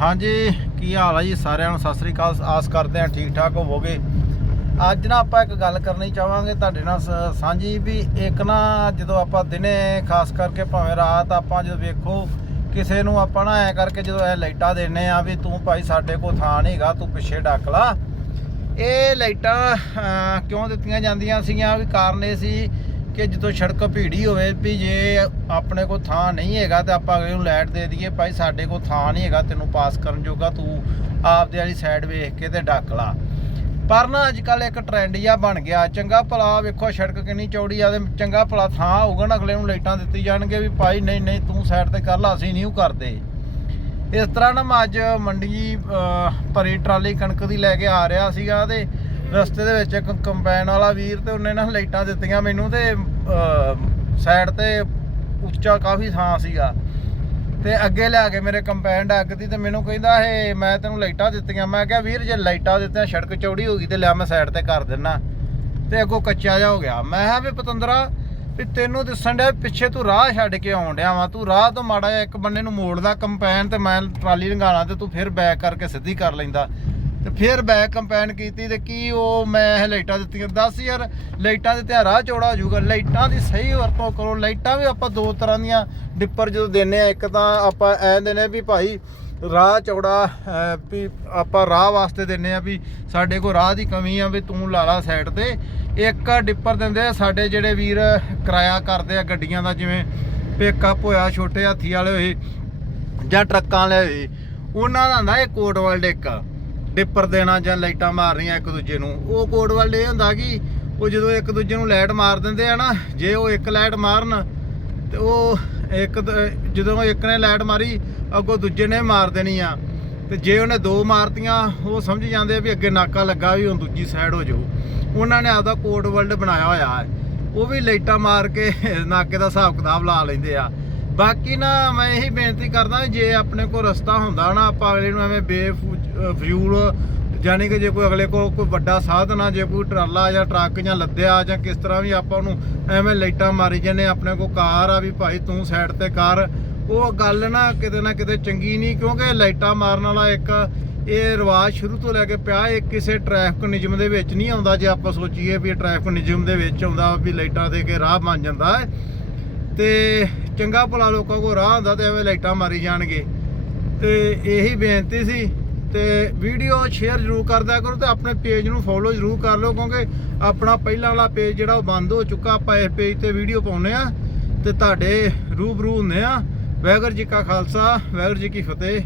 ਹਾਂਜੀ, ਕੀ ਹਾਲ ਹੈ ਜੀ ਸਾਰਿਆਂ ਨੂੰ? ਸਤਿ ਸ੍ਰੀ ਅਕਾਲ। ਆਸ ਕਰਦੇ ਹਾਂ ਠੀਕ ਠਾਕ ਹੋਵੋਗੇ। ਅੱਜ ਨਾ ਆਪਾਂ ਇੱਕ ਗੱਲ ਕਰਨੀ ਚਾਹਾਂਗੇ ਤੁਹਾਡੇ ਨਾਲ ਸ- ਸਾਂਝੀ ਵੀ ਇੱਕ ਨਾ ਜਦੋਂ ਆਪਾਂ ਦਿਨੇ ਖਾਸ ਕਰਕੇ ਭਾਵੇਂ ਰਾਤ ਆਪਾਂ ਜਦੋਂ ਵੇਖੋ ਕਿਸੇ ਨੂੰ ਆਪਾਂ ਨਾ ਐ ਕਰਕੇ ਜਦੋਂ ਇਹ ਲਾਈਟਾਂ ਦੇਣੇ ਆ ਵੀ ਤੂੰ ਭਾਈ ਸਾਡੇ ਕੋਲ ਥਾਂ ਨਹੀਂਗਾ ਤੂੰ ਪਿੱਛੇ ਡੱਕ ਲਾ। ਇਹ ਲਾਈਟਾਂ ਕਿਉਂ ਦਿੱਤੀਆਂ ਜਾਂਦੀਆਂ ਸੀਗੀਆਂ? ਵੀ ਕਾਰਨ ਇਹ ਸੀ ਕਿ ਜਦੋਂ ਸੜਕ ਭੀੜੀ ਹੋਵੇ ਵੀ ਜੇ ਆਪਣੇ ਕੋਲ ਥਾਂ ਨਹੀਂ ਹੈਗਾ ਤੇ ਆਪਾਂ ਅਗਲੇ ਨੂੰ ਲਾਈਟ ਦੇ ਦਈਏ ਭਾਈ ਸਾਡੇ ਕੋਲ ਥਾਂ ਨਹੀਂ ਹੈਗਾ ਤੈਨੂੰ ਪਾਸ ਕਰਨ ਜੋਗਾ ਤੂੰ ਆਪਦੇ ਵਾਲੀ ਸਾਈਡ ਵੇਖ ਕੇ ਤੇ ਡੱਕ ਲਾ। ਪਰ ਨਾ ਅੱਜ ਕੱਲ ਇੱਕ ਟ੍ਰੈਂਡ ਜਿਹਾ ਬਣ ਗਿਆ ਚੰਗਾ ਭਲਾ ਵੇਖੋ ਸੜਕ ਕਿੰਨੀ ਚੌੜੀ ਆ ਤੇ ਚੰਗਾ ਭਲਾ ਥਾਂ ਹੋਊਗਾ ਨਾ ਅਗਲੇ ਨੂੰ ਲਾਈਟਾਂ ਦਿੱਤੀ ਜਾਣਗੇ ਵੀ ਭਾਈ ਨਹੀਂ ਨਹੀਂ ਤੂੰ ਸਾਈਡ ਤੇ ਕਰ ਲਾ ਅਸੀਂ ਨਹੀਂ ਉਹ ਕਰਦੇ। ਇਸ ਤਰ੍ਹਾਂ ਨਾ ਮੈਂ ਅੱਜ ਮੰਡੀ ਅਹ, ਭਰੀ ਟਰਾਲੀ ਕਣਕ ਦੀ ਲੈ ਕੇ ਆ ਰਿਹਾ ਸੀਗਾ ਤੇ ਰਸਤੇ ਦੇ ਵਿੱਚ ਇੱਕ ਕੰਬਾਈਨ ਵਾਲਾ ਵੀਰ ਤੇ ਉਹਨੇ ਨਾ ਲਾਈਟਾਂ ਦਿੱਤੀਆਂ ਮੈਨੂੰ ਤੇ ਸਾਈਡ ਤੇ ਉੱਚਾ ਕਾਫੀ ਥਾਂ ਸੀਗਾ। ਤੇ ਅੱਗੇ ਲਿਆ ਕੇ ਮੇਰੇ ਕੰਬਾਈਨ ਡੱਕ ਦੀ ਤੇ ਮੈਨੂੰ ਕਹਿੰਦਾ ਇਹ ਮੈਂ ਤੈਨੂੰ ਲਾਈਟਾਂ ਦਿੱਤੀਆਂ। ਮੈਂ ਕਿਹਾ, ਵੀਰ, ਜੇ ਲਾਈਟਾਂ ਦਿੱਤੀਆਂ, ਸੜਕ ਚੌੜੀ ਹੋ ਗਈ ਤੇ ਲਿਆ ਮੈਂ ਸਾਈਡ ਤੇ ਕਰ ਦਿੰਨਾ। ਤੇ ਅੱਗੋਂ ਕੱਚਾ ਜਿਹਾ ਹੋ ਗਿਆ। ਮੈਂ ਕਿਹਾ ਵੀ ਪਤੰਦਰਾ, ਵੀ ਤੈਨੂੰ ਦਿਸਣ ਡਿਆ ਪਿੱਛੇ ਤੂੰ ਰਾਹ ਛੱਡ ਕੇ ਆਉਣ ਡਿਆ ਵਾ। ਤੂੰ ਰਾਹ ਤੋਂ ਮਾੜਾ ਜਿਹਾ ਇੱਕ ਬੰਨੇ ਨੂੰ ਮੋੜਦਾ ਕੰਪੈਨ ਤੇ ਮੈਂ ਟਰਾਲੀ ਲੰਘਾਣਾ ਤੇ ਤੂੰ ਫਿਰ ਬੈਕ ਕਰਕੇ ਸਿੱਧੀ ਕਰ ਲੈਂਦਾ। ਤੇ ਫਿਰ ਬੈਕ ਕੰਪੈਨ ਕੀਤੀ ਤੇ ਕੀ ਉਹ ਮੈਂ ਇਹ ਲਾਈਟਾਂ ਦਿੱਤੀਆਂ। ਦੱਸ ਯਾਰ, ਲਾਈਟਾਂ ਦੇ ਤੇ ਰਾਹ ਚੌੜਾ ਹੋ ਜਾਊਗਾ। ਲਾਈਟਾਂ ਦੀ ਸਹੀ ਵਰਤੋਂ ਕਰੋ। ਲਾਈਟਾਂ ਵੀ ਆਪਾਂ ਦੋ ਤਰ੍ਹਾਂ ਦੀਆਂ ਡਿੱਪਰ ਜਦੋਂ ਦਿੰਨੇ ਆ ਇੱਕ ਤਾਂ ਆਪਾਂ ਐਂ ਦਿੰਨੇ ਵੀ ਭਾਈ ਰਾਹ ਚੌੜਾ ਵੀ ਆਪਾਂ ਰਾਹ ਵਾਸਤੇ ਦਿੰਨੇ ਆ ਵੀ ਸਾਡੇ ਕੋਲ ਰਾਹ ਦੀ ਕਮੀ ਆ ਵੀ ਤੂੰ ਲਾ ਲਾ ਸਾਈਡ ਤੇ। ਇੱਕ ਡਿੱਪਰ ਦਿੰਦੇ ਆ ਸਾਡੇ ਜਿਹੜੇ ਵੀਰ ਕਿਰਾਇਆ ਕਰਦੇ ਆ ਗੱਡੀਆਂ ਦਾ, ਜਿਵੇਂ ਪਿਕਅਪ ਹੋਇਆ, ਛੋਟੇ ਹਾਥੀ ਵਾਲੇ ਹੋਏ ਜਾਂ ਟਰੱਕਾਂ ਵਾਲੇ ਹੋਏ, ਉਹਨਾਂ ਦਾ ਹੁੰਦਾ ਇਹ ਕੋਟ ਵਰਲਡ ਇੱਕ ਡਿੱਪਰ ਦੇਣਾ ਜਾਂ ਲਾਈਟਾਂ ਮਾਰਨੀਆਂ ਇੱਕ ਦੂਜੇ ਨੂੰ। ਉਹ ਕੋਟ ਵਰਲਡ ਇਹ ਹੁੰਦਾ ਕਿ ਉਹ ਜਦੋਂ ਇੱਕ ਦੂਜੇ ਨੂੰ ਲਾਈਟ ਮਾਰ ਦਿੰਦੇ ਆ ਨਾ, ਜੇ ਉਹ ਇੱਕ ਲਾਈਟ ਮਾਰਨ, ਤੇ ਉਹ ਇੱਕ ਜਦੋਂ ਇੱਕ ਨੇ ਲਾਈਟ ਮਾਰੀ, ਅੱਗੋਂ ਦੂਜੇ ਨੇ ਮਾਰ ਦੇਣੀ ਆ। ਤੇ ਜੇ ਉਹਨੇ ਦੋ ਮਾਰਤੀਆਂ, ਉਹ ਸਮਝ ਜਾਂਦੇ ਆ ਵੀ ਅੱਗੇ ਨਾਕਾ ਲੱਗਾ ਵੀ ਹੁਣ ਦੂਜੀ ਸਾਈਡ ਹੋ ਜਾਊ। ਉਹਨਾਂ ਨੇ ਆਪਦਾ ਕੋਡ ਵਰਲਡ ਬਣਾਇਆ ਹੋਇਆ ਹੈ। ਉਹ ਵੀ ਲਾਈਟਾਂ ਮਾਰ ਕੇ ਨਾਕੇ ਦਾ ਹਿਸਾਬ ਕਿਤਾਬ ਲਾ ਲੈਂਦੇ ਆ। ਬਾਕੀ ਨਾ ਮੈਂ ਇਹੀ ਬੇਨਤੀ ਕਰਦਾ ਜੇ ਆਪਣੇ ਕੋਲ ਰਸਤਾ ਹੁੰਦਾ ਨਾ, ਆਪਾਂ ਅਗਲੇ ਨੂੰ ਐਵੇਂ ਬੇਫਜ਼ੂਲ ਜਾਨੀ ਕਿ ਜੇ ਕੋਈ ਅਗਲੇ ਕੋਲ ਕੋਈ ਵੱਡਾ ਸਾਧਨ ਆ, ਜੇ ਕੋਈ ਟਰਾਲਾ ਜਾਂ ਟਰੱਕ ਜਾਂ ਲੱਦਿਆ ਜਾਂ ਕਿਸ ਤਰ੍ਹਾਂ ਵੀ ਆਪਾਂ ਉਹਨੂੰ ਐਵੇਂ ਲਾਈਟਾਂ ਮਾਰੀ ਜਾਂਦੇ ਆਪਣੇ ਕੋਲ ਕਾਰ ਆ ਵੀ ਭਾਈ ਤੂੰ ਸਾਈਡ ਤੇ ਕਰ। ਉਹ ਗੱਲ ਨਾ ਕਿਤੇ ਨਾ ਕਿਤੇ ਚੰਗੀ ਨਹੀਂ, ਕਿਉਂਕਿ ਲਾਈਟਾਂ ਮਾਰਨ ਵਾਲਾ ਇੱਕ ਇਹ ਰਿਵਾਜ ਸ਼ੁਰੂ ਤੋਂ ਲੈ ਕੇ ਪਿਆ, ਇਹ ਕਿਸੇ ਟ੍ਰੈਫਿਕ ਨਿਯਮ ਦੇ ਵਿੱਚ ਨਹੀਂ ਆਉਂਦਾ, ਜੇ ਆਪਾਂ ਸੋਚੀਏ ਵੀ ਇਹ ਟ੍ਰੈਫਿਕ ਨਿਯਮ ਦੇ ਵਿੱਚ ਆਉਂਦਾ ਵੀ ਲਾਈਟਾਂ ਦੇ ਕੇ ਰਾਹ ਬਣ ਜਾਂਦਾ ਹੈ। ਤੇ ਚੰਗਾ ਭਲਾ ਲੋਕਾਂ ਕੋਲ ਰਾਹ ਹੁੰਦਾ ਤੇ ਐਵੇਂ ਲਾਈਟਾਂ ਮਾਰੀ ਜਾਣਗੇ। ਤੇ ਇਹੀ ਬੇਨਤੀ ਸੀ ਤੇ ਵੀਡੀਓ ਸ਼ੇਅਰ ਜ਼ਰੂਰ ਕਰਦਿਆ ਕਰੋ ਤੇ ਆਪਣੇ ਪੇਜ ਨੂੰ ਫੋਲੋ ਜ਼ਰੂਰ ਕਰ ਲਓ ਕਿਉਂਕਿ ਆਪਣਾ ਪਹਿਲਾਂ ਵਾਲਾ ਪੇਜ ਜਿਹੜਾ ਉਹ ਬੰਦ ਹੋ ਚੁੱਕਾ, ਆਪਾਂ ਇਸ ਪੇਜ ਤੇ ਵੀਡੀਓ ਪਾਉਨੇ ਆ ਤੇ ਤੁਹਾਡੇ ਰੂਬਰੂ ਹੁੰਨੇ ਆ ਵਾਹਿਗੁਰੂ ਜੀ ਕਾ ਖਾਲਸਾ, ਵਾਹਿਗੁਰੂ ਜੀ ਕੀ ਫਤਿਹ।